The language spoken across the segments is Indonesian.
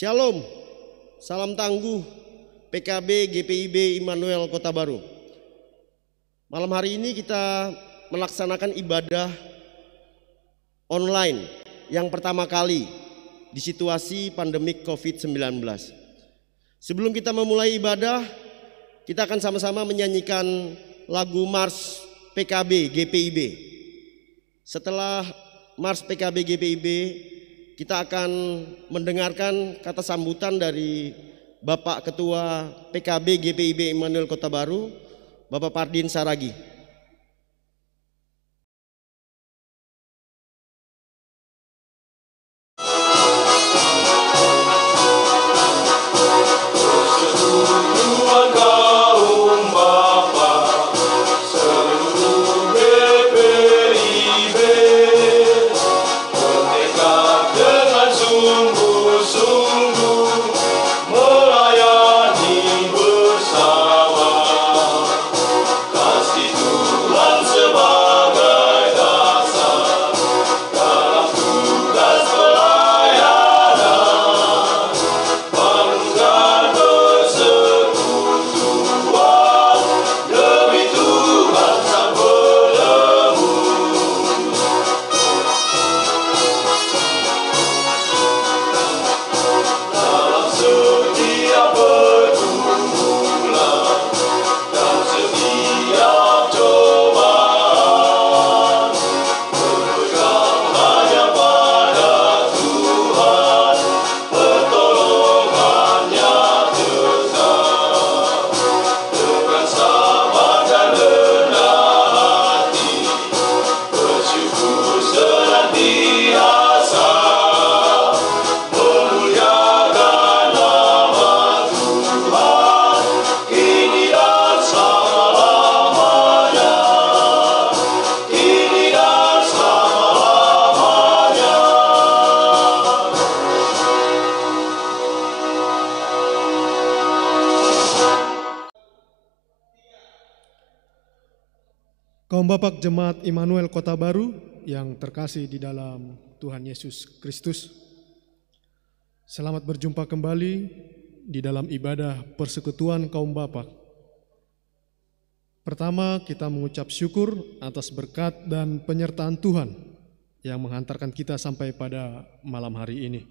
Shalom, salam tangguh PKB GPIB Immanuel Kota Baru. Malam hari ini kita melaksanakan ibadah online yang pertama kali di situasi pandemik COVID-19. Sebelum kita memulai ibadah, kita akan sama-sama menyanyikan lagu Mars PKB GPIB. Setelah Mars PKB GPIB, kita akan mendengarkan kata sambutan dari Bapak Ketua PKB GPIB Immanuel Kota Baru, Bapak Pardin Saragi. Kaum Bapak Jemaat Immanuel Kota Baru yang terkasih di dalam Tuhan Yesus Kristus, selamat berjumpa kembali di dalam ibadah persekutuan kaum Bapak. Pertama, kita mengucap syukur atas berkat dan penyertaan Tuhan yang menghantarkan kita sampai pada malam hari ini.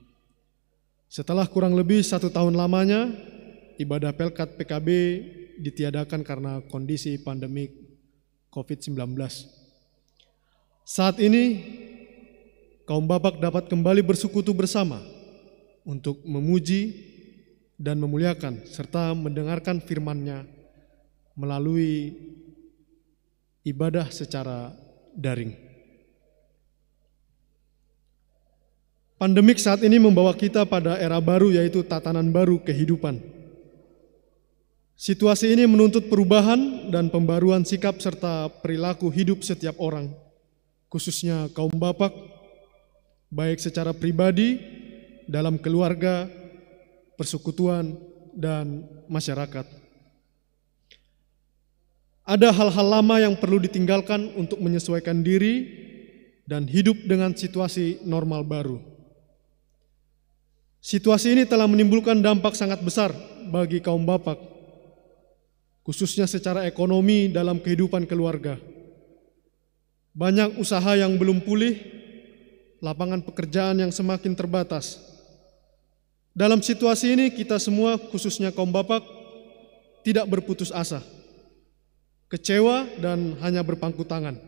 Setelah kurang lebih 1 tahun lamanya, ibadah Pelkat PKB ditiadakan karena kondisi pandemik COVID-19. Saat ini, kaum Bapak dapat kembali bersekutu bersama untuk memuji dan memuliakan serta mendengarkan firman-Nya melalui ibadah secara daring. Pandemik saat ini membawa kita pada era baru, yaitu tatanan baru kehidupan. Situasi ini menuntut perubahan dan pembaruan sikap serta perilaku hidup setiap orang, khususnya kaum Bapak, baik secara pribadi, dalam keluarga, persekutuan, dan masyarakat. Ada hal-hal lama yang perlu ditinggalkan untuk menyesuaikan diri dan hidup dengan situasi normal baru. Situasi ini telah menimbulkan dampak sangat besar bagi kaum Bapak, khususnya secara ekonomi dalam kehidupan keluarga. Banyak usaha yang belum pulih, lapangan pekerjaan yang semakin terbatas, Dalam situasi ini kita semua, khususnya kaum bapak, tidak berputus asa, kecewa dan hanya berpangku tangan.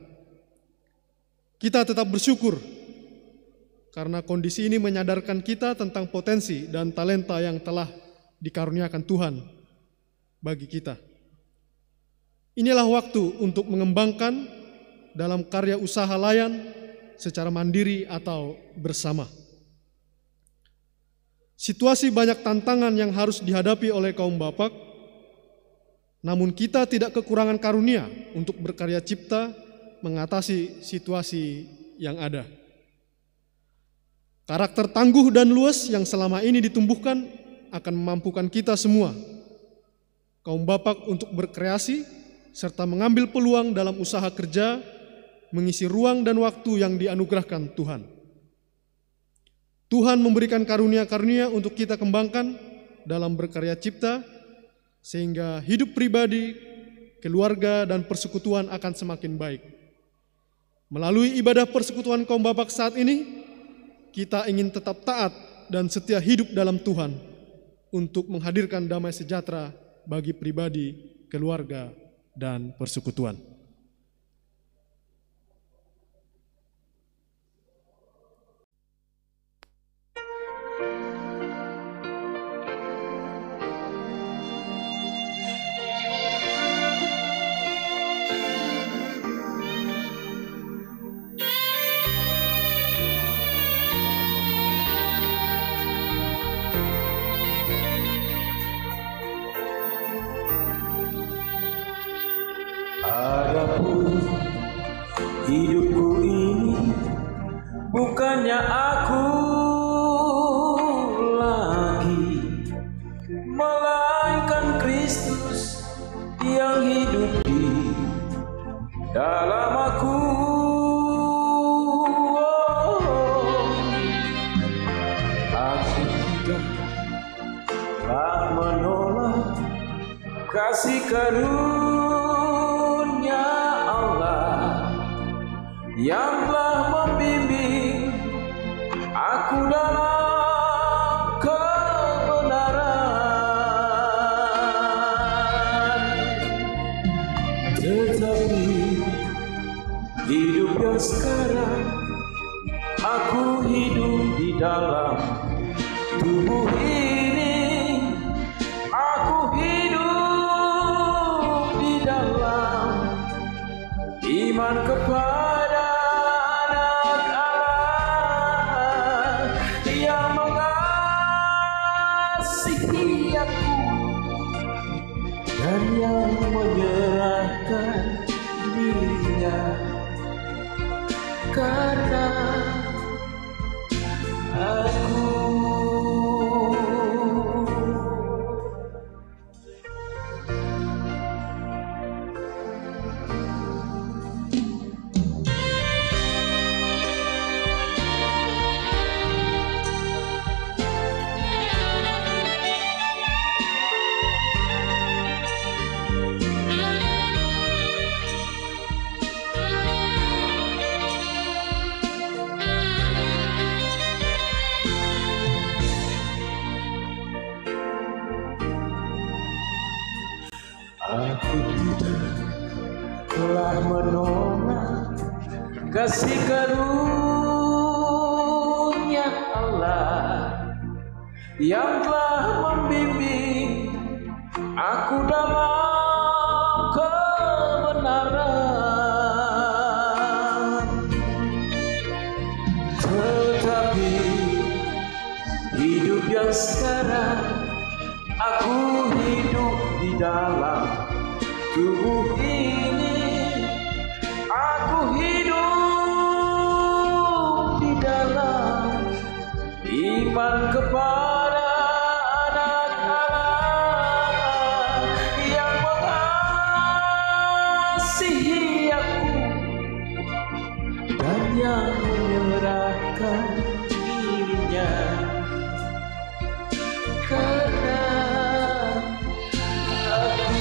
Kita tetap bersyukur karena kondisi ini menyadarkan kita tentang potensi dan talenta yang telah dikaruniakan Tuhan bagi kita. Inilah waktu untuk mengembangkan dalam karya usaha layan secara mandiri atau bersama. Situasi banyak tantangan yang harus dihadapi oleh kaum bapak, namun kita tidak kekurangan karunia untuk berkarya cipta mengatasi situasi yang ada. Karakter tangguh dan luas yang selama ini ditumbuhkan akan memampukan kita semua, kaum bapak, untuk berkreasi serta mengambil peluang dalam usaha kerja, mengisi ruang dan waktu yang dianugerahkan Tuhan. Tuhan memberikan karunia-karunia untuk kita kembangkan dalam berkarya cipta, sehingga hidup pribadi, keluarga, dan persekutuan akan semakin baik. Melalui ibadah persekutuan kaum bapak saat ini, kita ingin tetap taat dan setia hidup dalam Tuhan untuk menghadirkan damai sejahtera bagi pribadi, keluarga, dan persekutuan. Adapun hidupku ini bukannya aku lagi, melainkan Kristus yang hidup di dalam aku. Aku telah menolak kasih karunia Allah yang telah membimbing aku dalam kebenaran. Tetapi hidup yang sekarang, aku hidup di dalam tubuh ini, aku hidup di dalam iman kepada Anak Allah yang mengasihi aku dan yang menyerahkan dirinya karena aku. Aku telah menolak kasih karunia Allah yang telah membimbing aku dalam kebenaran. Tetapi hidup yang sekarang, aku hidup di dalam tubuh ini, aku hidup di dalam iman kepada Anak Allah yang mengasihi aku dan yang menyerahkan dirinya karena aku.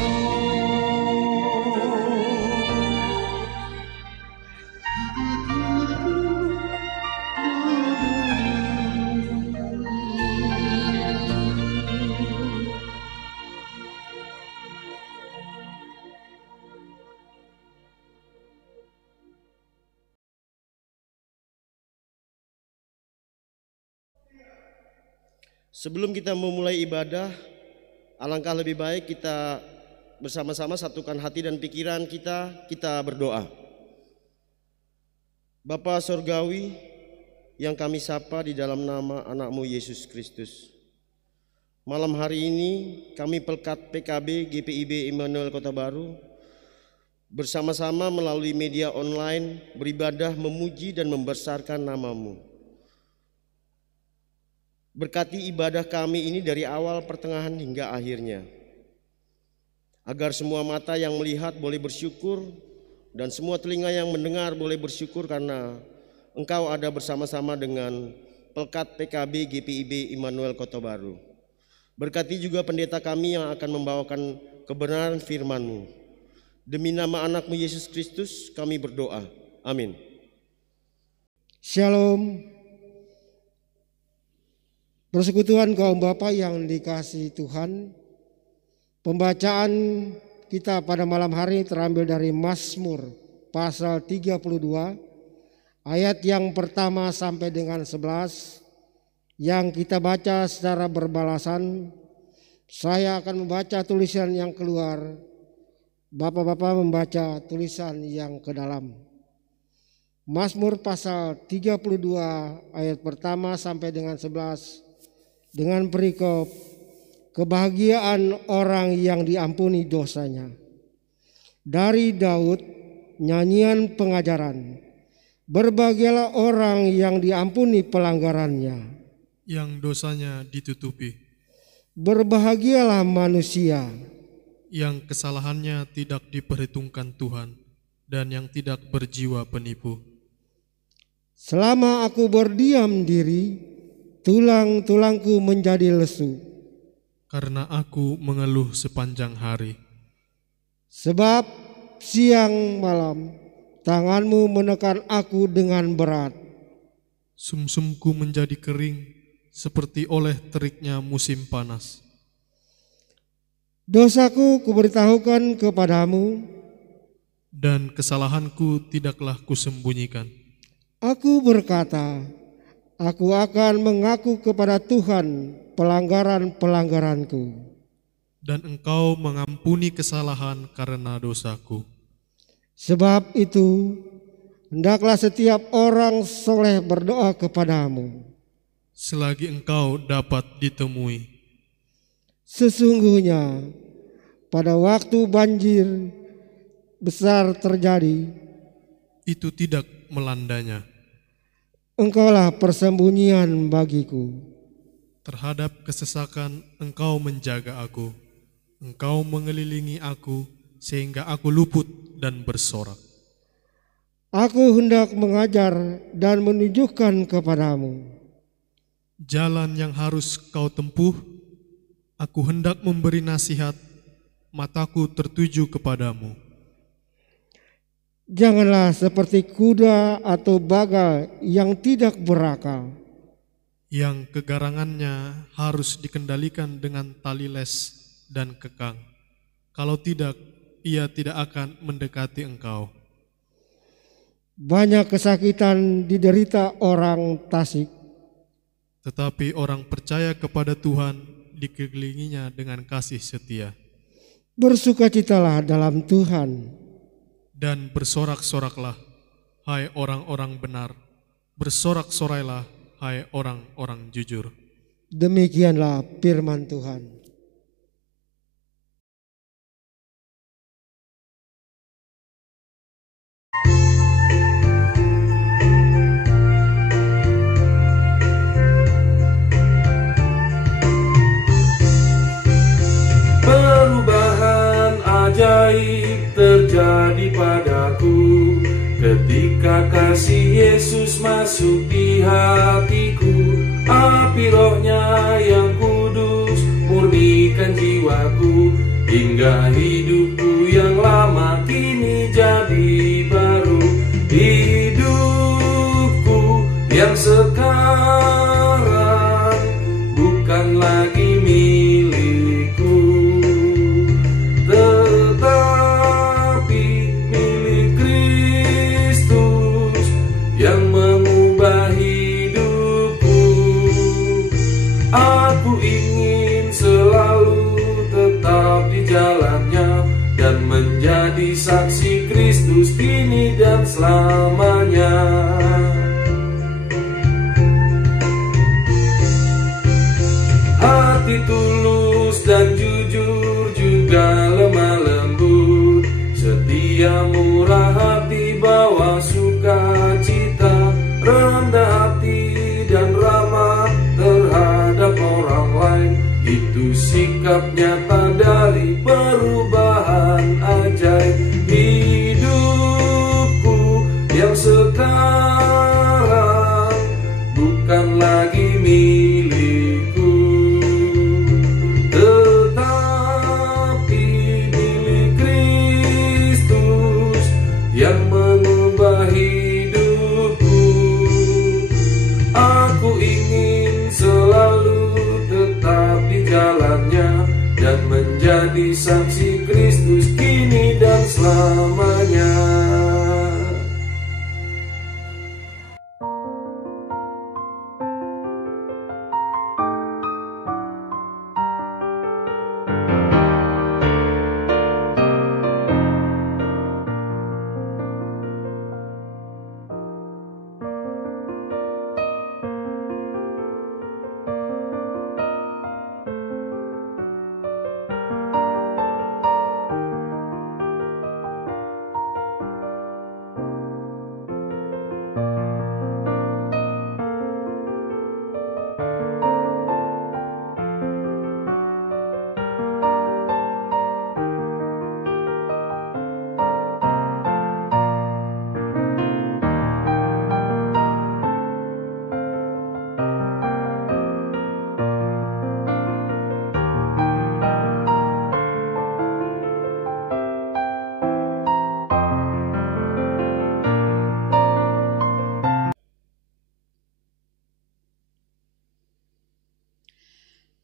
Sebelum kita memulai ibadah, alangkah lebih baik kita bersama-sama satukan hati dan pikiran kita berdoa. Bapa Surgawi yang kami sapa di dalam nama anak-Mu Yesus Kristus. Malam hari ini kami Pelkat PKB GPIB Immanuel Kota Baru bersama-sama melalui media online beribadah memuji dan membesarkan nama-Mu. Berkati ibadah kami ini dari awal, pertengahan hingga akhirnya. Agar semua mata yang melihat boleh bersyukur dan semua telinga yang mendengar boleh bersyukur karena Engkau ada bersama-sama dengan Pelkat PKB GPIB Immanuel Kota Baru. Berkati juga pendeta kami yang akan membawakan kebenaran firman-Mu. Demi nama anak-Mu Yesus Kristus kami berdoa. Amin. Shalom. Persekutuan kaum Bapa yang dikasihi Tuhan. Pembacaan kita pada malam hari terambil dari Mazmur pasal 32 ayat yang pertama sampai dengan 11 yang kita baca secara berbalasan. Saya akan membaca tulisan yang keluar, Bapak-bapak membaca tulisan yang ke dalam. Mazmur pasal 32 ayat pertama sampai dengan 11 dengan perikop kebahagiaan orang yang diampuni dosanya. Dari Daud, nyanyian pengajaran. Berbahagialah orang yang diampuni pelanggarannya, yang dosanya ditutupi. Berbahagialah manusia yang kesalahannya tidak diperhitungkan Tuhan dan yang tidak berjiwa penipu. Selama aku berdiam diri, tulang-tulangku menjadi lesu. Karena aku mengeluh sepanjang hari. Sebab siang malam tanganmu menekan aku dengan berat. Sumsumku menjadi kering seperti oleh teriknya musim panas. Dosaku kuberitahukan kepadamu, dan kesalahanku tidaklah kusembunyikan. Aku berkata, aku akan mengaku kepada Tuhan pelanggaran-pelanggaranku. Dan Engkau mengampuni kesalahan karena dosaku. Sebab itu, hendaklah setiap orang soleh berdoa kepadamu. Selagi Engkau dapat ditemui. Sesungguhnya, pada waktu banjir besar terjadi, itu tidak melandanya. Engkaulah persembunyian bagiku. Terhadap kesesakan Engkau menjaga aku. Engkau mengelilingi aku sehingga aku luput dan bersorak. Aku hendak mengajar dan menunjukkan kepadamu jalan yang harus kau tempuh. Aku hendak memberi nasihat, mataku tertuju kepadamu. Janganlah seperti kuda atau bagal yang tidak berakal, yang kegarangannya harus dikendalikan dengan tali les dan kekang. Kalau tidak, ia tidak akan mendekati engkau. Banyak kesakitan diderita orang tasik, tetapi orang percaya kepada Tuhan dikelilinginya dengan kasih setia. Bersukacitalah dalam Tuhan. Dan bersorak-soraklah, hai orang-orang benar. Bersorak-sorailah, hai orang-orang jujur. Demikianlah firman Tuhan. Perubahan ajaib terjadi padaku ketika kasih Yesus masuk di hatiku. Api Roh-Nya yang kudus murnikan jiwaku, hingga hidupku yang lama kini jadi baru. Hidupku yang sekarang bukan lagi milikku, tetapi milik Kristus yang mengubah hidupku. Aku selamanya. Hati tulus dan jujur juga lemah lembut, setia murah hati bawa sukacita, rendah hati dan ramah terhadap orang lain. Itu sikap nyata dari perubahan ajaib. Hidupku yang sekarang bukan lagi milikku, tetapi milik Kristus yang mengubah hidupku. Aku ingin selalu tetap di jalannya dan menjadi saksi Kristus kini dan selamanya.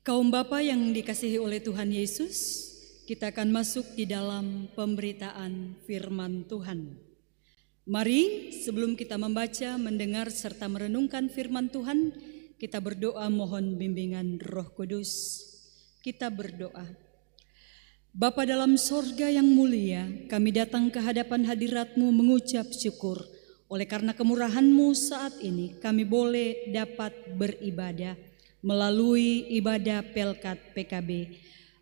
Kaum Bapa yang dikasihi oleh Tuhan Yesus, kita akan masuk di dalam pemberitaan firman Tuhan. Mari sebelum kita membaca, mendengar, serta merenungkan firman Tuhan, kita berdoa mohon bimbingan Roh Kudus. Kita berdoa. Bapa dalam sorga yang mulia, kami datang ke hadapan hadirat-Mu mengucap syukur. Oleh karena kemurahan-Mu saat ini, kami boleh dapat beribadah melalui ibadah Pelkat PKB.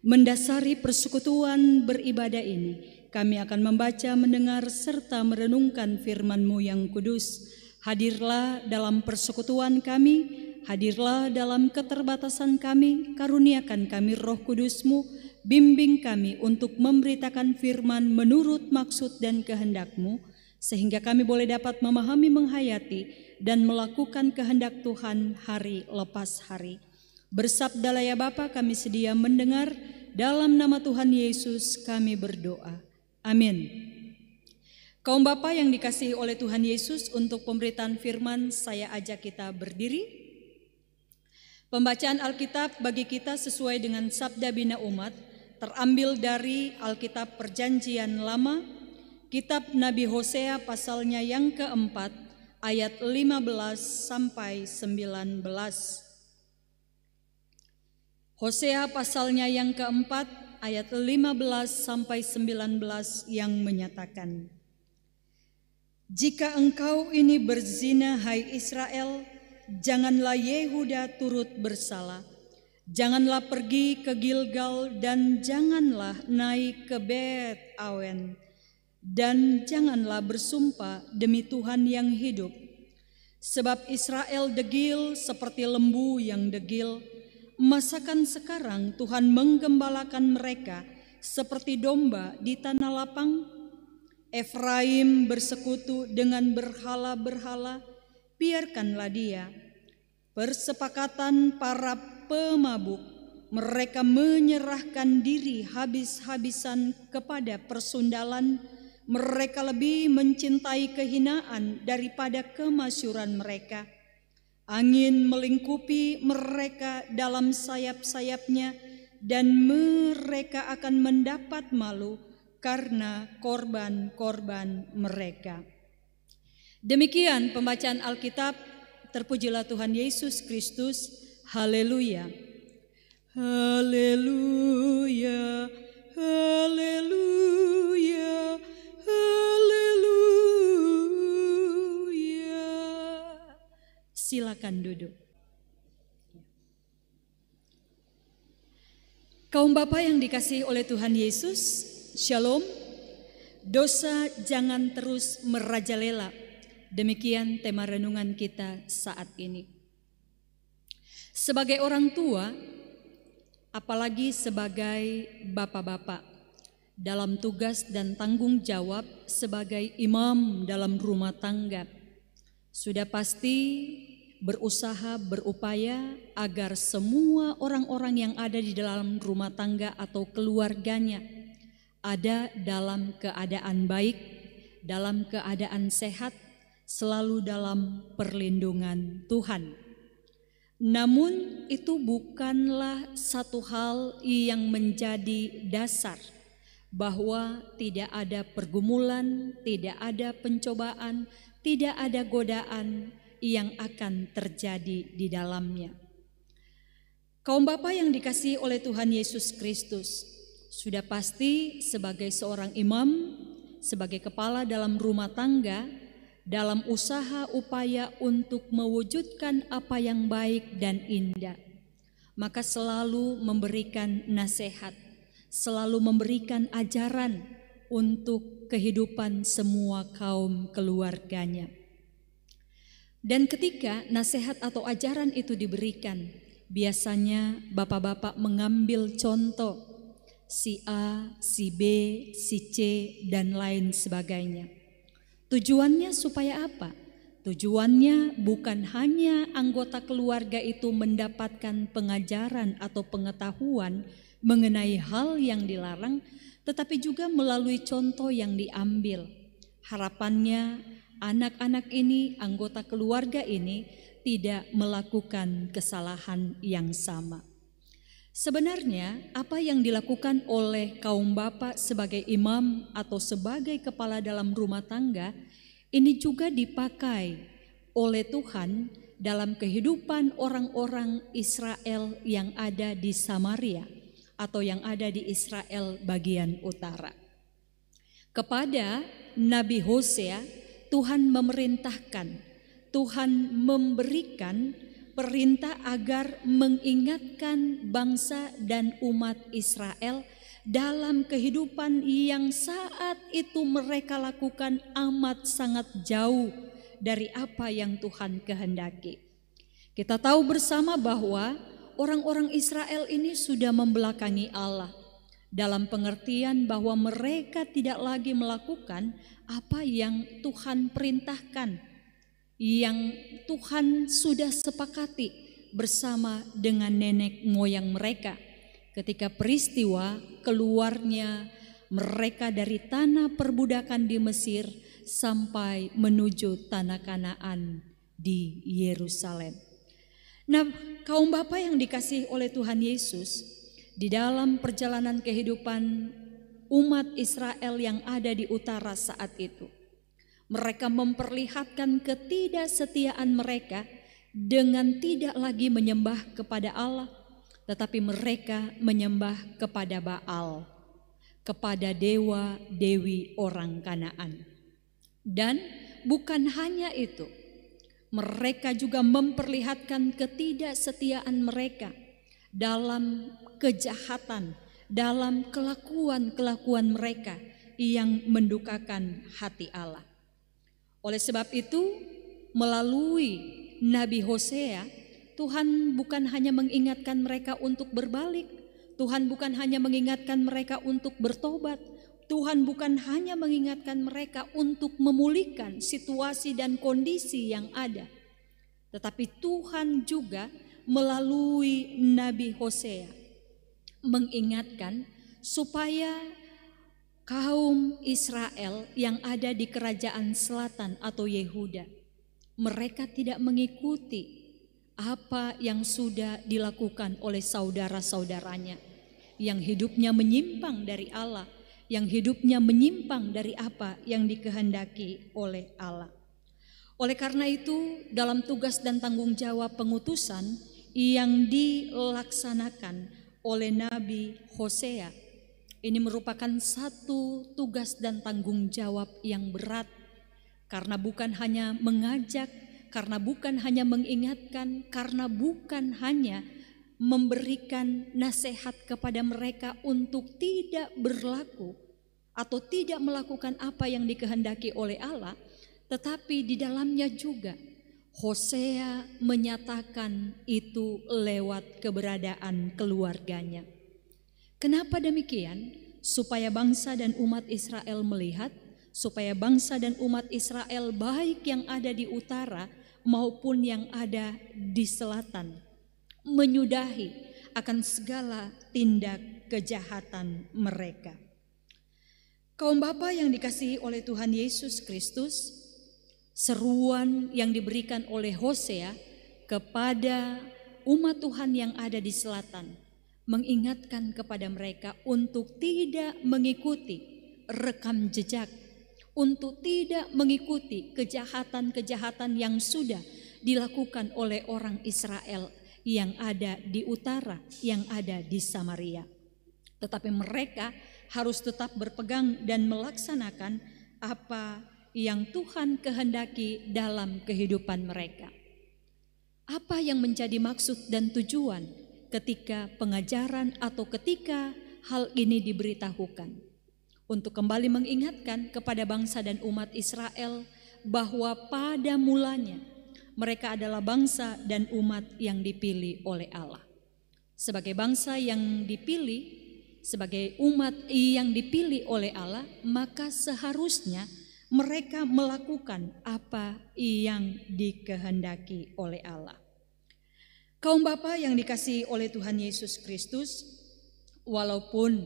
Mendasari persekutuan beribadah ini, kami akan membaca, mendengar, serta merenungkan firman-Mu yang kudus. Hadirlah dalam persekutuan kami, hadirlah dalam keterbatasan kami, karuniakan kami Roh Kudus-Mu, bimbing kami untuk memberitakan firman menurut maksud dan kehendak-Mu, sehingga kami boleh dapat memahami, menghayati, dan melakukan kehendak Tuhan hari lepas hari. Bersabdalah ya Bapa, kami sedia mendengar. Dalam nama Tuhan Yesus kami berdoa. Amin. Kaum Bapa yang dikasihi oleh Tuhan Yesus, untuk pemberitaan firman saya ajak kita berdiri. Pembacaan Alkitab bagi kita sesuai dengan Sabda Bina Umat terambil dari Alkitab Perjanjian Lama, Kitab Nabi Hosea pasalnya yang keempat, ayat 15 sampai 19. Hosea pasalnya yang keempat, ayat 15 sampai 19 yang menyatakan, "Jika engkau ini berzina, hai Israel, janganlah Yehuda turut bersalah. Janganlah pergi ke Gilgal dan janganlah naik ke Bet Awen. Dan janganlah bersumpah demi Tuhan yang hidup. Sebab Israel degil seperti lembu yang degil. Masakan sekarang Tuhan menggembalakan mereka seperti domba di tanah lapang? Efraim bersekutu dengan berhala-berhala, biarkanlah dia. Persepakatan para pemabuk, mereka menyerahkan diri habis-habisan kepada persundalan. Mereka lebih mencintai kehinaan daripada kemasyuran mereka. Angin melingkupi mereka dalam sayap-sayapnya, dan mereka akan mendapat malu karena korban-korban mereka." Demikian pembacaan Alkitab. Terpujilah Tuhan Yesus Kristus. Haleluya. Haleluya. Haleluya. Haleluya. Silakan duduk. Kaum Bapa yang dikasihi oleh Tuhan Yesus, Shalom. Dosa jangan terus merajalela. Demikian tema renungan kita saat ini. Sebagai orang tua, apalagi sebagai bapak-bapak, dalam tugas dan tanggung jawab sebagai imam dalam rumah tangga, sudah pasti berusaha berupaya agar semua orang-orang yang ada di dalam rumah tangga atau keluarganya ada dalam keadaan baik, dalam keadaan sehat, selalu dalam perlindungan Tuhan. Namun itu bukanlah satu hal yang menjadi dasar bahwa tidak ada pergumulan, tidak ada pencobaan, tidak ada godaan yang akan terjadi di dalamnya. Kaum Bapa yang dikasihi oleh Tuhan Yesus Kristus, sudah pasti sebagai seorang imam, sebagai kepala dalam rumah tangga, dalam usaha upaya untuk mewujudkan apa yang baik dan indah, maka selalu memberikan nasihat, selalu memberikan ajaran untuk kehidupan semua kaum keluarganya. Dan ketika nasihat atau ajaran itu diberikan, biasanya bapak-bapak mengambil contoh si A, si B, si C, dan lain sebagainya. Tujuannya supaya apa? Tujuannya bukan hanya anggota keluarga itu mendapatkan pengajaran atau pengetahuan mengenai hal yang dilarang, tetapi juga melalui contoh yang diambil. Harapannya anak-anak ini, anggota keluarga ini tidak melakukan kesalahan yang sama. Sebenarnya apa yang dilakukan oleh kaum bapak sebagai imam atau sebagai kepala dalam rumah tangga ini juga dipakai oleh Tuhan dalam kehidupan orang-orang Israel yang ada di Samaria atau yang ada di Israel bagian utara. Kepada Nabi Hosea, Tuhan memerintahkan, Tuhan memberikan perintah agar mengingatkan bangsa dan umat Israel dalam kehidupan yang saat itu mereka lakukan amat sangat jauh dari apa yang Tuhan kehendaki. Kita tahu bersama bahwa orang-orang Israel ini sudah membelakangi Allah dalam pengertian bahwa mereka tidak lagi melakukan apa yang Tuhan perintahkan, yang Tuhan sudah sepakati bersama dengan nenek moyang mereka ketika peristiwa keluarnya mereka dari tanah perbudakan di Mesir sampai menuju tanah Kanaan di Yerusalem. Nah, kaum Bapa yang dikasihi oleh Tuhan Yesus, di dalam perjalanan kehidupan umat Israel yang ada di utara saat itu, mereka memperlihatkan ketidaksetiaan mereka dengan tidak lagi menyembah kepada Allah, tetapi mereka menyembah kepada Baal, kepada dewa-dewi orang Kanaan. Dan bukan hanya itu, mereka juga memperlihatkan ketidaksetiaan mereka dalam kejahatan, dalam kelakuan-kelakuan mereka yang mendukakan hati Allah. Oleh sebab itu, melalui Nabi Hosea, Tuhan bukan hanya mengingatkan mereka untuk berbalik, Tuhan bukan hanya mengingatkan mereka untuk bertobat, Tuhan bukan hanya mengingatkan mereka untuk memulihkan situasi dan kondisi yang ada, tetapi Tuhan juga melalui Nabi Hosea mengingatkan supaya kaum Israel yang ada di kerajaan selatan atau Yehuda, mereka tidak mengikuti apa yang sudah dilakukan oleh saudara-saudaranya yang hidupnya menyimpang dari Allah, yang hidupnya menyimpang dari apa yang dikehendaki oleh Allah. Oleh karena itu, dalam tugas dan tanggung jawab pengutusan yang dilaksanakan oleh Nabi Hosea, ini merupakan satu tugas dan tanggung jawab yang berat, karena bukan hanya mengajak, karena bukan hanya mengingatkan, karena bukan hanya memberikan nasihat kepada mereka untuk tidak berlaku atau tidak melakukan apa yang dikehendaki oleh Allah, tetapi di dalamnya juga Hosea menyatakan itu lewat keberadaan keluarganya. Kenapa demikian? Supaya bangsa dan umat Israel melihat, supaya bangsa dan umat Israel baik yang ada di utara maupun yang ada di selatan menyudahi akan segala tindak kejahatan mereka. Kaum bapa yang dikasihi oleh Tuhan Yesus Kristus, seruan yang diberikan oleh Hosea kepada umat Tuhan yang ada di selatan mengingatkan kepada mereka untuk tidak mengikuti rekam jejak, untuk tidak mengikuti kejahatan-kejahatan yang sudah dilakukan oleh orang Israel yang ada di utara, yang ada di Samaria. Tetapi mereka harus tetap berpegang dan melaksanakan apa yang Tuhan kehendaki dalam kehidupan mereka. Apa yang menjadi maksud dan tujuan ketika pengajaran atau ketika hal ini diberitahukan? Untuk kembali mengingatkan kepada bangsa dan umat Israel bahwa pada mulanya mereka adalah bangsa dan umat yang dipilih oleh Allah. Sebagai bangsa yang dipilih, sebagai umat yang dipilih oleh Allah, maka seharusnya mereka melakukan apa yang dikehendaki oleh Allah. Kaum bapa yang dikasihi oleh Tuhan Yesus Kristus, walaupun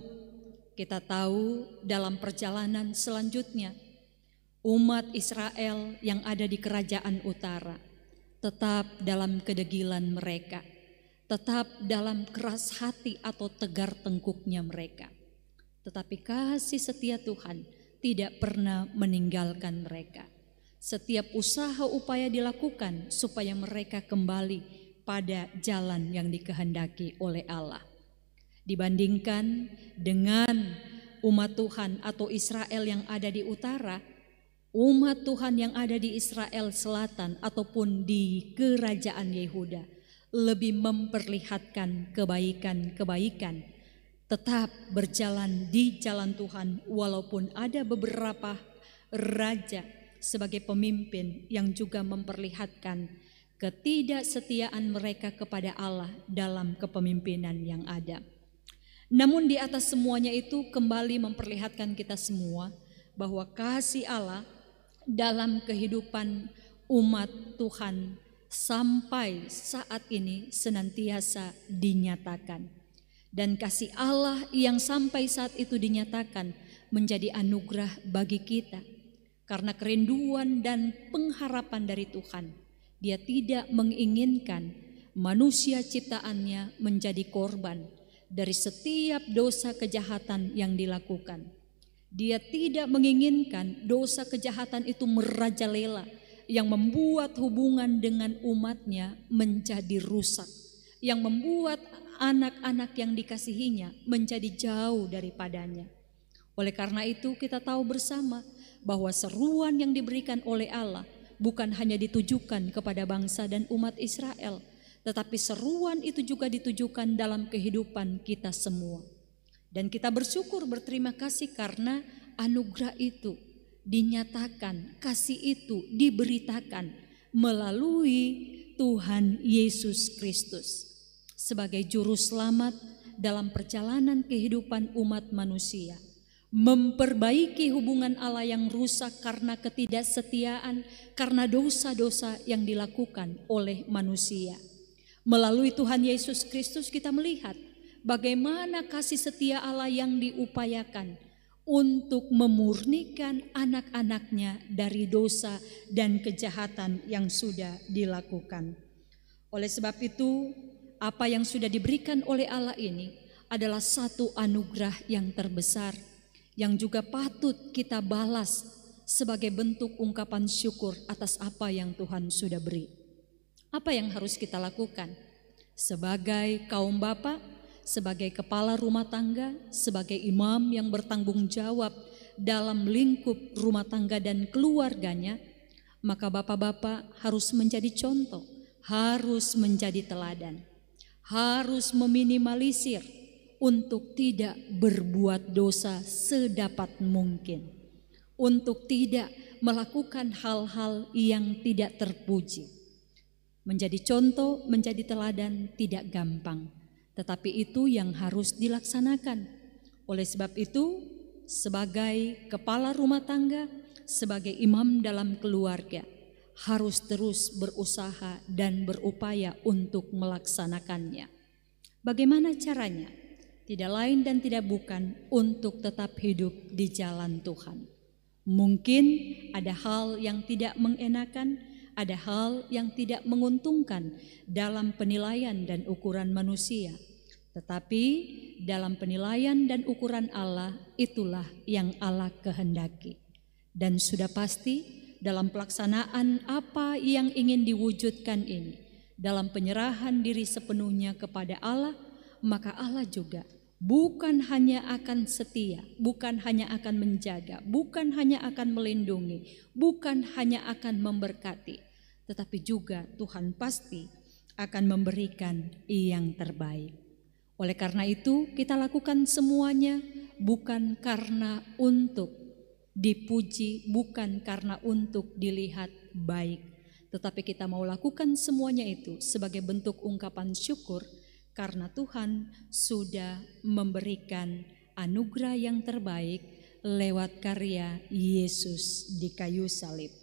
kita tahu dalam perjalanan selanjutnya umat Israel yang ada di kerajaan utara tetap dalam kedegilan mereka, tetap dalam keras hati atau tegar tengkuknya mereka. Tetapi kasih setia Tuhan tidak pernah meninggalkan mereka. Setiap usaha upaya dilakukan supaya mereka kembali pada jalan yang dikehendaki oleh Allah. Dibandingkan dengan umat Tuhan atau Israel yang ada di utara, umat Tuhan yang ada di Israel selatan ataupun di kerajaan Yehuda lebih memperlihatkan kebaikan-kebaikan, tetap berjalan di jalan Tuhan walaupun ada beberapa raja sebagai pemimpin yang juga memperlihatkan ketidaksetiaan mereka kepada Allah dalam kepemimpinan yang ada. Namun di atas semuanya itu kembali memperlihatkan kita semua bahwa kasih Allah dalam kehidupan umat Tuhan sampai saat ini senantiasa dinyatakan. Dan kasih Allah yang sampai saat itu dinyatakan menjadi anugerah bagi kita. Karena kerinduan dan pengharapan dari Tuhan, Dia tidak menginginkan manusia ciptaannya menjadi korban dari setiap dosa kejahatan yang dilakukan. Dia tidak menginginkan dosa kejahatan itu merajalela yang membuat hubungan dengan umatnya menjadi rusak, yang membuat anak-anak yang dikasihinya menjadi jauh daripadanya. Oleh karena itu kita tahu bersama bahwa seruan yang diberikan oleh Allah bukan hanya ditujukan kepada bangsa dan umat Israel, tetapi seruan itu juga ditujukan dalam kehidupan kita semua. Dan kita bersyukur berterima kasih karena anugerah itu dinyatakan, kasih itu diberitakan melalui Tuhan Yesus Kristus sebagai juru selamat dalam perjalanan kehidupan umat manusia, memperbaiki hubungan Allah yang rusak karena ketidaksetiaan, karena dosa-dosa yang dilakukan oleh manusia. Melalui Tuhan Yesus Kristus kita melihat bagaimana kasih setia Allah yang diupayakan untuk memurnikan anak-anaknya dari dosa dan kejahatan yang sudah dilakukan. Oleh sebab itu, apa yang sudah diberikan oleh Allah ini adalah satu anugerah yang terbesar, yang juga patut kita balas sebagai bentuk ungkapan syukur atas apa yang Tuhan sudah beri. Apa yang harus kita lakukan? Sebagai kaum bapa, sebagai kepala rumah tangga, sebagai imam yang bertanggung jawab dalam lingkup rumah tangga dan keluarganya, Maka bapak-bapak harus menjadi contoh, harus menjadi teladan, harus meminimalisir untuk tidak berbuat dosa sedapat mungkin, untuk tidak melakukan hal-hal yang tidak terpuji. Menjadi contoh, menjadi teladan tidak gampang, tetapi itu yang harus dilaksanakan. Oleh sebab itu, sebagai kepala rumah tangga, sebagai imam dalam keluarga, harus terus berusaha dan berupaya untuk melaksanakannya. Bagaimana caranya? Tidak lain dan tidak bukan untuk tetap hidup di jalan Tuhan. Mungkin ada hal yang tidak mengenakan, ada hal yang tidak menguntungkan dalam penilaian dan ukuran manusia. Tetapi dalam penilaian dan ukuran Allah, itulah yang Allah kehendaki. Dan sudah pasti dalam pelaksanaan apa yang ingin diwujudkan ini, dalam penyerahan diri sepenuhnya kepada Allah, maka Allah juga bukan hanya akan setia, bukan hanya akan menjaga, bukan hanya akan melindungi, bukan hanya akan memberkati, tetapi juga Tuhan pasti akan memberikan yang terbaik. Oleh karena itu, kita lakukan semuanya bukan karena untuk dipuji, bukan karena untuk dilihat baik, tetapi kita mau lakukan semuanya itu sebagai bentuk ungkapan syukur karena Tuhan sudah memberikan anugerah yang terbaik lewat karya Yesus di kayu salib.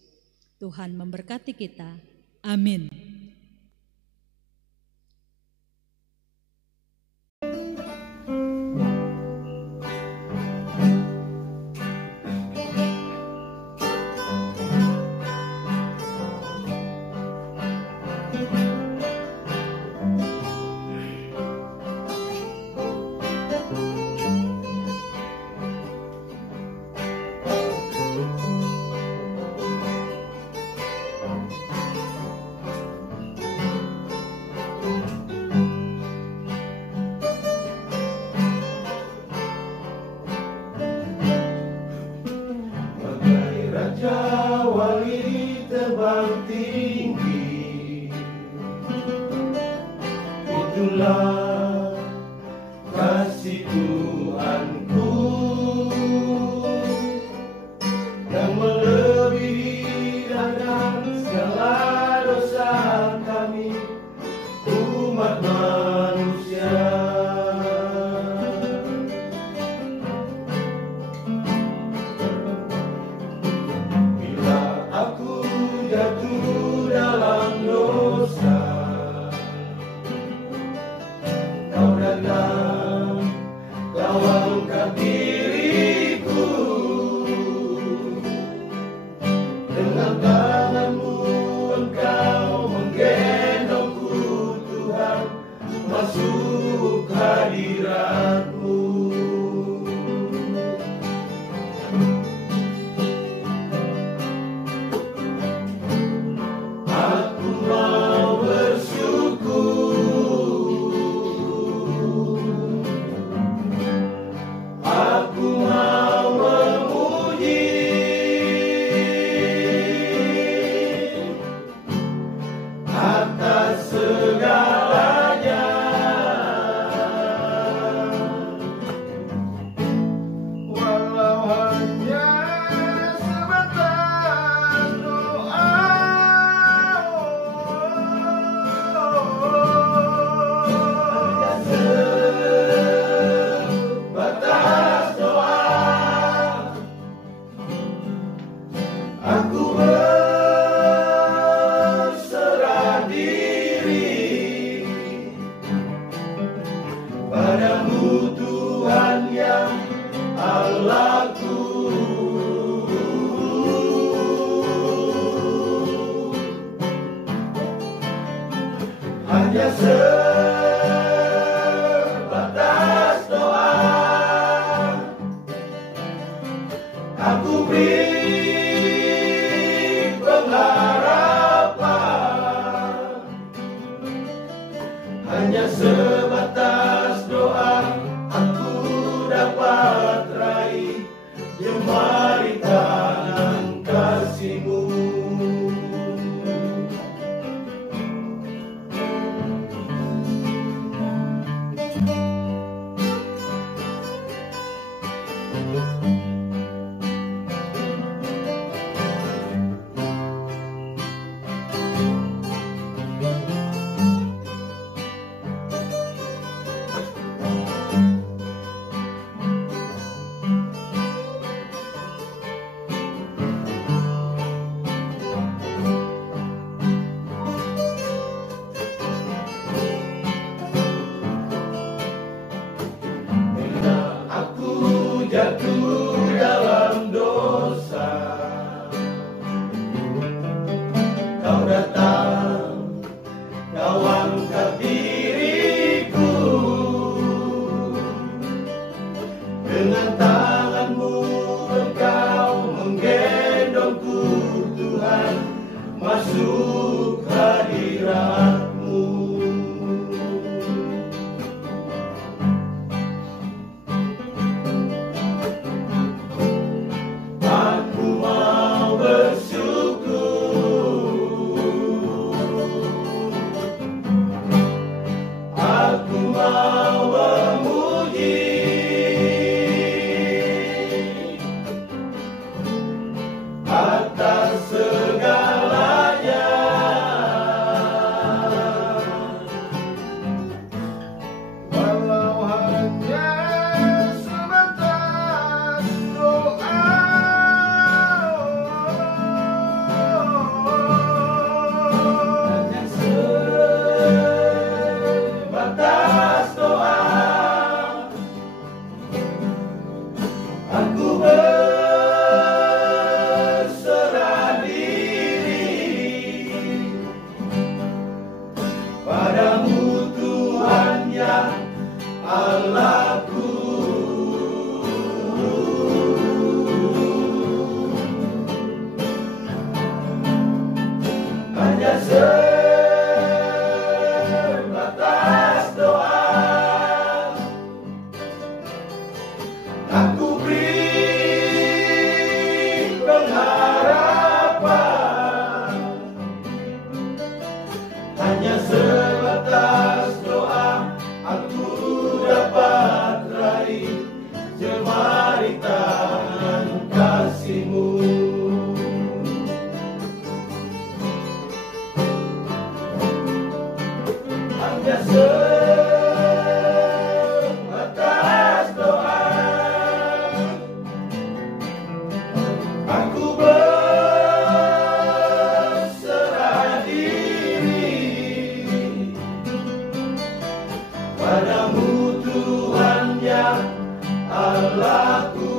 Tuhan memberkati kita. Amin. Sebatas doa aku dapat raih jatuh dalam dosa, Kau datang, Kau angkat diriku, dengan tangan-Mu Engkau menggendongku, Tuhan, masuk hadirat-Mu. Aku mau bersyukur, aku mau memuji atas segalanya. Walau hanya sebatas doa, hanya sebatas doa, aku berserah diri padamu, Tuhan yang Allahku. Hanya sebatas doa, aku beri pengharapan. Hanya sebatas doa, aku dapat raih jemari tangan kasih-Mu. Hanya sebatas doa, aku berserah diri padamu, Tuhan yang Allahku.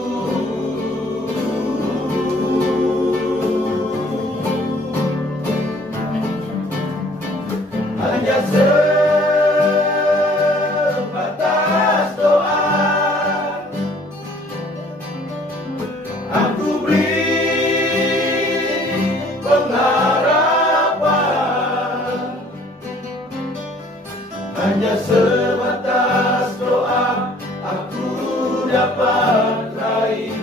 Hanya sebatas doa, aku beri pengharapan. Hanya sebatas doa, aku dapat raih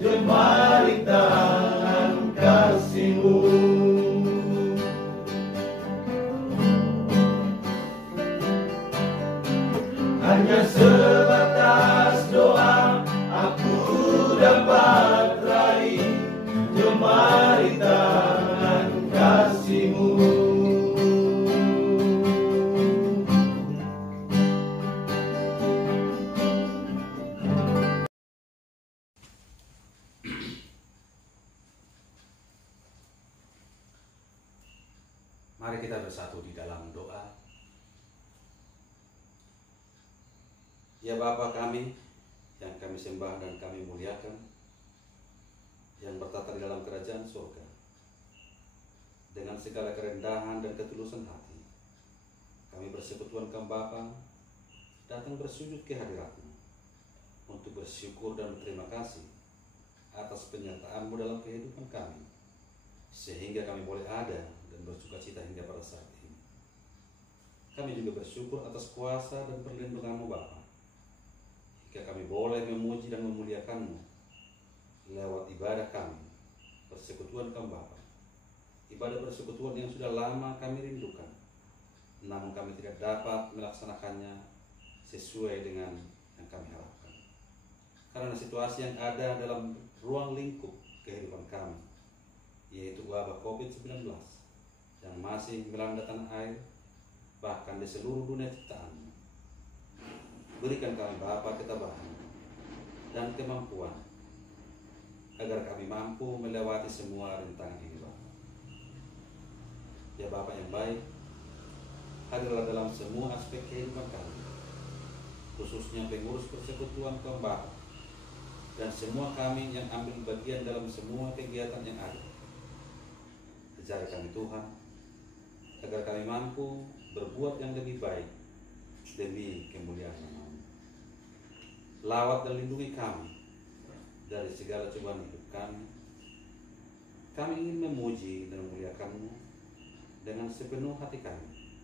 jemari tangan kasih-Mu. Hanya sebatas doa, aku dapat raih jemari tangan kasih-Mu. Mari kita bersatu di dalam doa. Ya Bapa kami, yang kami sembah dan kami muliakan, yang bertata di dalam kerajaan surga, dengan segala kerendahan dan ketulusan hati, kami bersekutuan ke Bapa, datang bersujud ke hadirat-Mu, untuk bersyukur dan berterima kasih atas penyertaan-Mu dalam kehidupan kami, sehingga kami boleh ada dan bersukacita hingga pada saat ini. Kami juga bersyukur atas kuasa dan perlindungan-Mu Bapa, hingga kami boleh memuji dan memuliakan-Mu lewat ibadah kami, persekutuan ke Bapa, ibadah persekutuan yang sudah lama kami rindukan, namun kami tidak dapat melaksanakannya sesuai dengan yang kami harapkan, karena situasi yang ada dalam ruang lingkup kehidupan kami, yaitu wabah COVID-19 yang masih melanda tanah air, bahkan di seluruh dunia ciptaan-Mu. Berikan kami Bapa ketabahan dan kemampuan, agar kami mampu melewati semua rintangan ini Bapa. Ya Bapa yang baik, hadirlah dalam semua aspek kehidupan kami, khususnya pengurus persekutuan ke Bapa, dan semua kami yang ambil bagian dalam semua kegiatan yang ada. Ajari kami Tuhan, agar kami mampu berbuat yang lebih baik demi kemuliaan nama-Mu. Lawat dan lindungi kami dari segala cobaan hidup kami. Kami ingin memuji dan memuliakan-Mu dengan sepenuh hati kami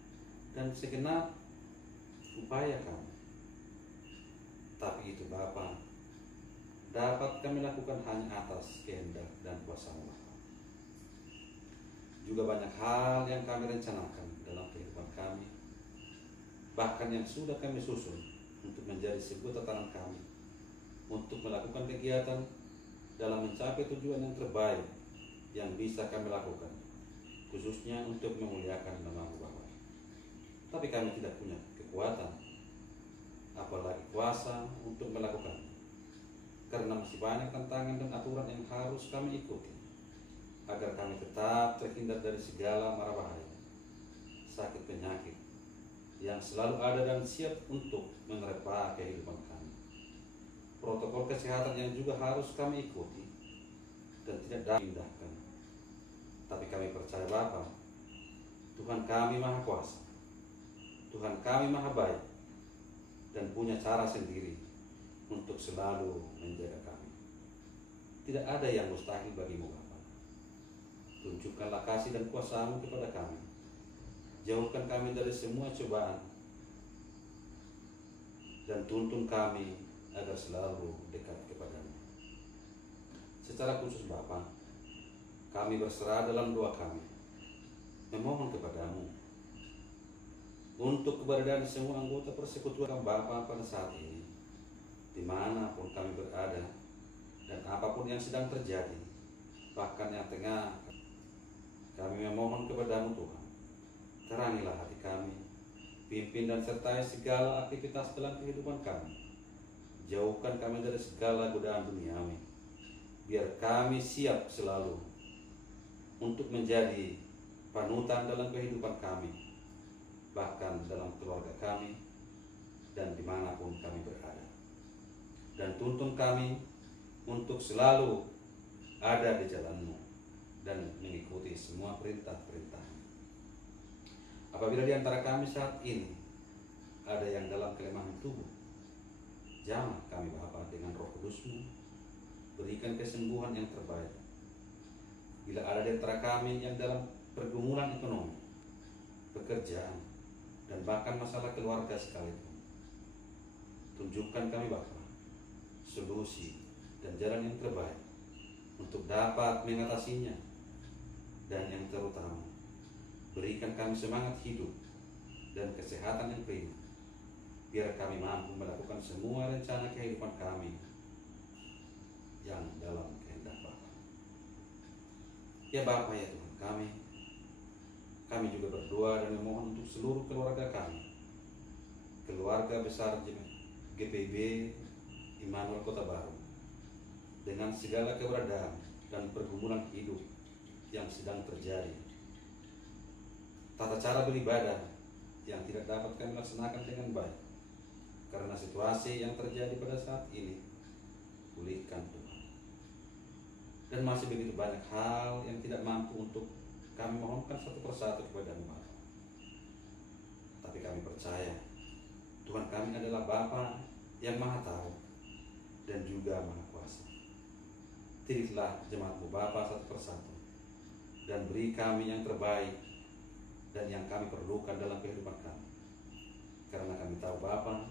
dan segenap upaya kami. Tapi itu Bapa, dapat kami lakukan hanya atas kehendak dan kuasa-Mu Bapa. Juga banyak hal yang kami rencanakan dalam kehidupan kami, bahkan yang sudah kami susun untuk menjadi sebuah tatanan kami untuk melakukan kegiatan dalam mencapai tujuan yang terbaik yang bisa kami lakukan, khususnya untuk memuliakan nama-Mu Bapa. Tapi kami tidak punya kekuatan, apalagi kuasa untuk melakukan, karena masih banyak tantangan dan aturan yang harus kami ikuti, agar kami tetap terhindar dari segala mara bahaya, sakit penyakit yang selalu ada dan siap untuk menerpa kehidupan kami. Protokol kesehatan yang juga harus kami ikuti dan tidak dapat dipindahkan. Tapi kami percaya Bapa, Tuhan kami Maha Kuasa, Tuhan kami Maha Baik, dan punya cara sendiri untuk selalu menjaga kami. Tidak ada yang mustahil bagi-Mu Bapa. Tunjukkanlah kasih dan kuasa-Mu kepada kami. Jauhkan kami dari semua cobaan, dan tuntun kami agar selalu dekat kepada-Mu. Secara khusus Bapa, kami berserah dalam doa kami, memohon kepada-Mu untuk keberadaan semua anggota persekutuan Bapa pada saat ini, dimanapun kami berada dan apapun yang sedang terjadi, bahkan yang tengah. Kami memohon kepada-Mu Tuhan, terangilah hati kami, pimpin dan sertai segala aktivitas dalam kehidupan kami. Jauhkan kami dari segala godaan duniawi, biar kami siap selalu untuk menjadi panutan dalam kehidupan kami, bahkan dalam keluarga kami dan dimanapun kami berada. Dan tuntun kami untuk selalu ada di jalan-Mu dan mengikuti semua perintah-perintah-Mu. Apabila di antara kami saat ini ada yang dalam kelemahan tubuh, jamah kami Bapa dengan Roh Kudus-Mu, berikan kesembuhan yang terbaik. Bila ada di antara kami yang dalam pergumulan ekonomi, pekerjaan, dan bahkan masalah keluarga sekalipun, tunjukkan kami Bapa solusi dan jalan yang terbaik untuk dapat mengatasinya. Dan yang terutama, berikan kami semangat hidup dan kesehatan yang prima, biar kami mampu melakukan semua rencana kehidupan kami yang dalam kehendak Bapa. Ya Bapa, ya Tuhan kami juga berdoa dan memohon untuk seluruh keluarga kami, keluarga besar GPIB Immanuel Kota Baru, dengan segala keberadaan dan pergumulan hidup yang sedang terjadi, tata cara beribadah yang tidak dapat kami laksanakan dengan baik karena situasi yang terjadi pada saat ini. Pulihkan Tuhan. Dan masih begitu banyak hal yang tidak mampu untuk kami mohonkan satu persatu kepada-Mu Bapa. Tapi kami percaya Tuhan kami adalah Bapa yang Maha Tahu dan juga Maha Kuasa. Didiklah jemaat-Mu Bapa satu persatu, dan beri kami yang terbaik dan yang kami perlukan dalam kehidupan kami. Karena kami tahu Bapa,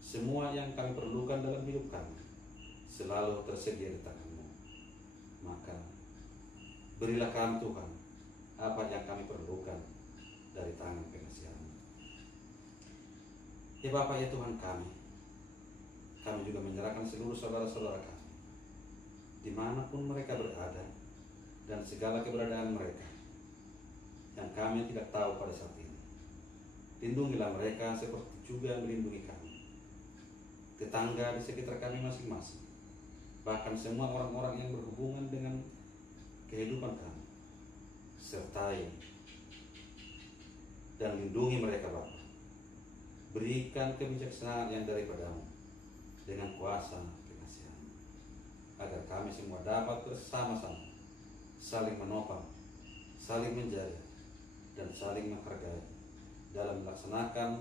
semua yang kami perlukan dalam hidup kami selalu tersedia di tangan-Mu. Maka berilah kami Tuhan apa yang kami perlukan dari tangan pengasihan-Mu. Ya Bapa, ya Tuhan kami juga menyerahkan seluruh saudara-saudara kami, dimanapun mereka berada, dan segala keberadaan mereka yang kami tidak tahu pada saat ini. Lindungilah mereka seperti juga melindungi kami, tetangga di sekitar kami masing-masing, bahkan semua orang-orang yang berhubungan dengan kehidupan kami. Sertai dan lindungi mereka Bapa. Berikan kebijaksanaan yang daripada-Mu dengan kuasa pengasihan-Mu. agar kami semua dapat bersama-sama saling menopang, saling menjaga, dan saling menghargai dalam melaksanakan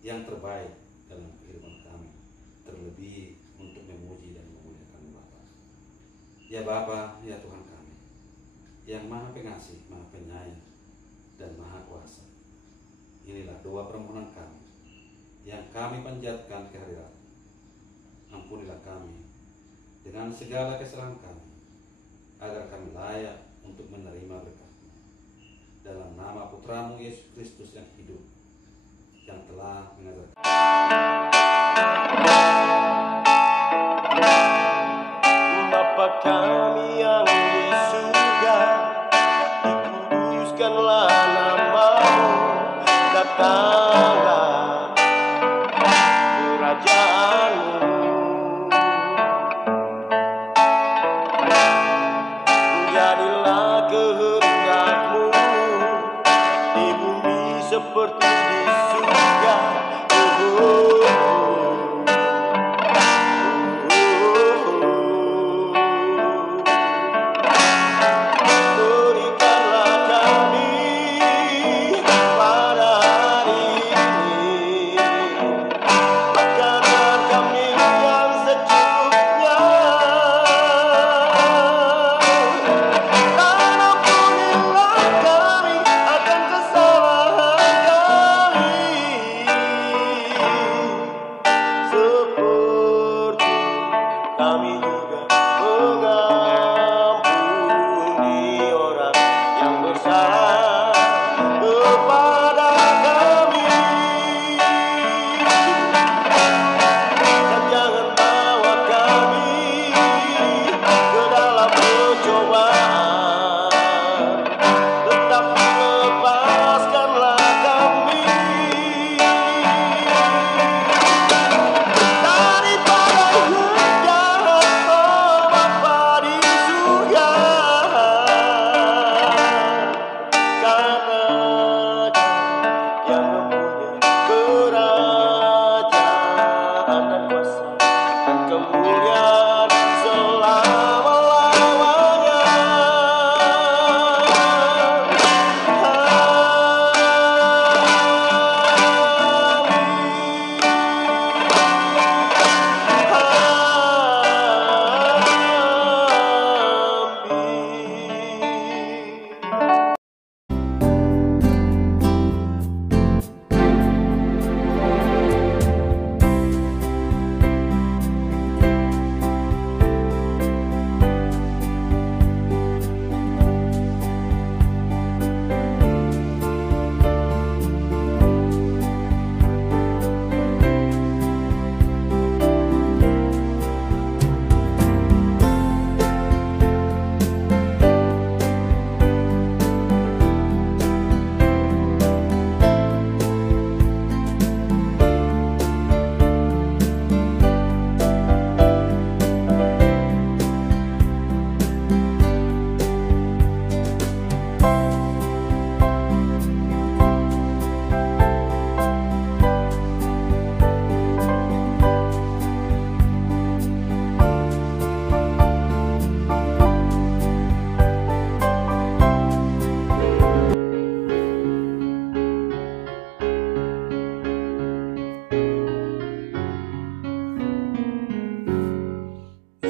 yang terbaik dalam kehidupan kami, terlebih untuk memuji dan memuliakan Bapa. Ya Bapa, ya Tuhan kami, yang Maha Pengasih, Maha Penyayang, dan Maha Kuasa. Inilah doa permohonan kami yang kami panjatkan ke hadirat. Ampunilah kami dengan segala kesalahan kami, agar kami layak untuk menerima berkat-Mu. Dalam nama Putramu Yesus Kristus yang hidup, yang telah mengajarkan. Bapa kami yang di surga, dikuduskanlah nama-Mu, datanglah kerajaan-Mu, jadilah kehendak-Mu di bumi seperti di surga.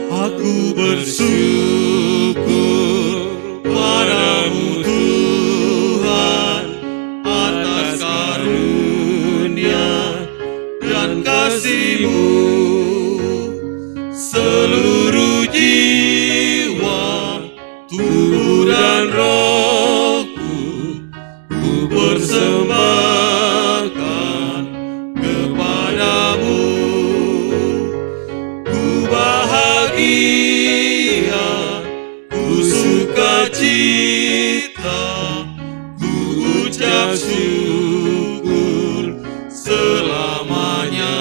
Aku bersyukur padamu Tuhan atas karunia dan kasih-Mu. Seluruh jiwa, tubuh dan rohku, ku persembahkan kepadamu. Ku bahagia, ku sukacita, ku ucap syukur selamanya.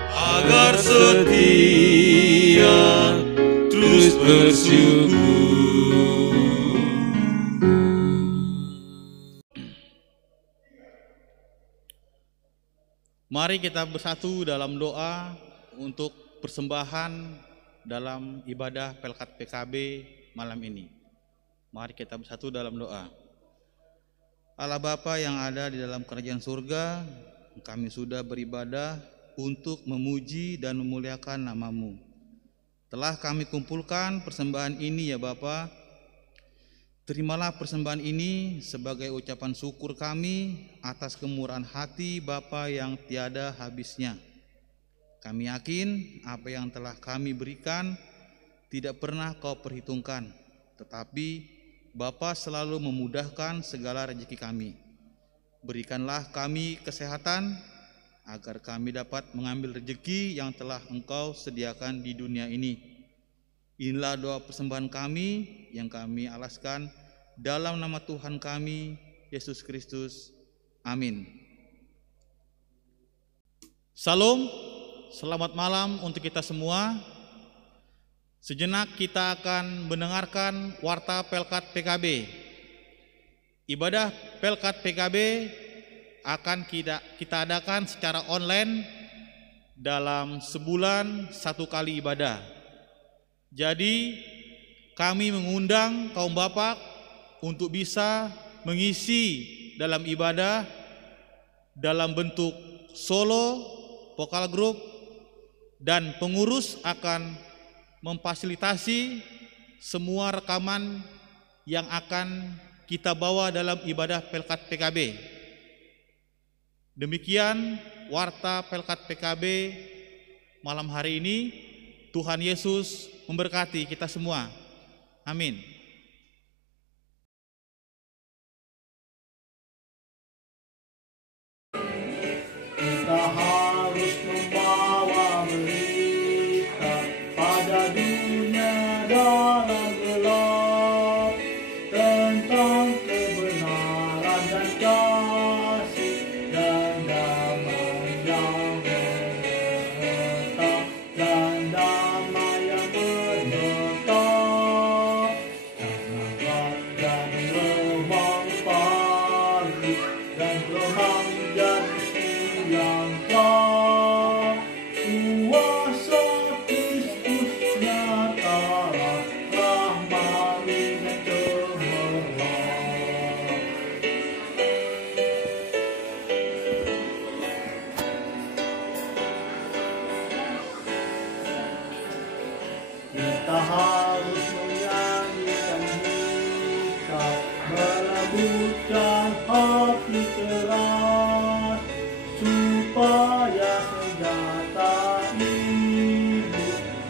agar setia terus bersyukur. Mari kita bersatu dalam doa untuk persembahan dalam ibadah Pelkat PKB malam ini. Mari kita bersatu dalam doa. Allah Bapa yang ada di dalam kerajaan surga, kami sudah beribadah untuk memuji dan memuliakan nama-Mu. Telah kami kumpulkan persembahan ini ya Bapa. Terimalah persembahan ini sebagai ucapan syukur kami atas kemurahan hati Bapa yang tiada habisnya. Kami yakin apa yang telah kami berikan tidak pernah Kau perhitungkan, tetapi Bapa selalu memudahkan segala rezeki kami. Berikanlah kami kesehatan agar kami dapat mengambil rezeki yang telah Engkau sediakan di dunia ini. Inilah doa persembahan kami yang kami alaskan dalam nama Tuhan kami, Yesus Kristus. Amin. Salam, selamat malam untuk kita semua. Sejenak kita akan mendengarkan warta Pelkat PKB. Ibadah Pelkat PKB akan kita adakan secara online dalam sebulan 1 kali ibadah. Jadi kami mengundang kaum bapak untuk bisa mengisi dalam ibadah dalam bentuk solo, vokal group, dan pengurus akan memfasilitasi semua rekaman yang akan kita bawa dalam ibadah Pelkat PKB. Demikian warta Pelkat PKB malam hari ini. Tuhan Yesus memberkati kita semua. Amin. Kita harus membawa berita pada dunia dalam gelap tentang kebenaran dan kasih dan damai yang menetap dan damai yang menetap. Janganlah jadi remang pagi dan remang jadi siang kelak. Kuasa Kristus nyatalah rahmani dan cemerlang. Kita harus menyanyikan hikmat, melembutkan hati keras, supaya senjata ini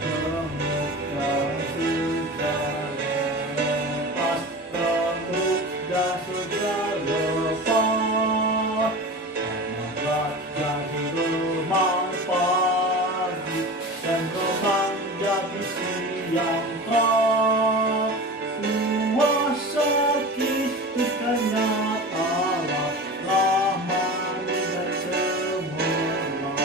remuk dan segera lepas, remuk dan segera lepas. Janganlah jadi remang pagi dan remang jadi siang kelak. Kuasa Kristus kan nyatalah rahmani dan cemerlang.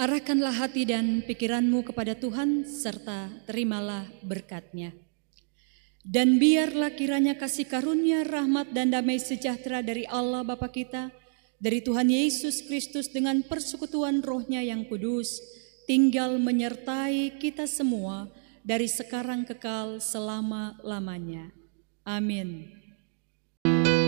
Arahkanlah hati dan pikiranmu kepada Tuhan serta terimalah berkat-Nya. Dan biarlah kiranya kasih karunia, rahmat dan damai sejahtera dari Allah Bapa kita, dari Tuhan Yesus Kristus dengan persekutuan Roh-Nya yang kudus, tinggal menyertai kita semua dari sekarang kekal selama-lamanya. Amin. Amin.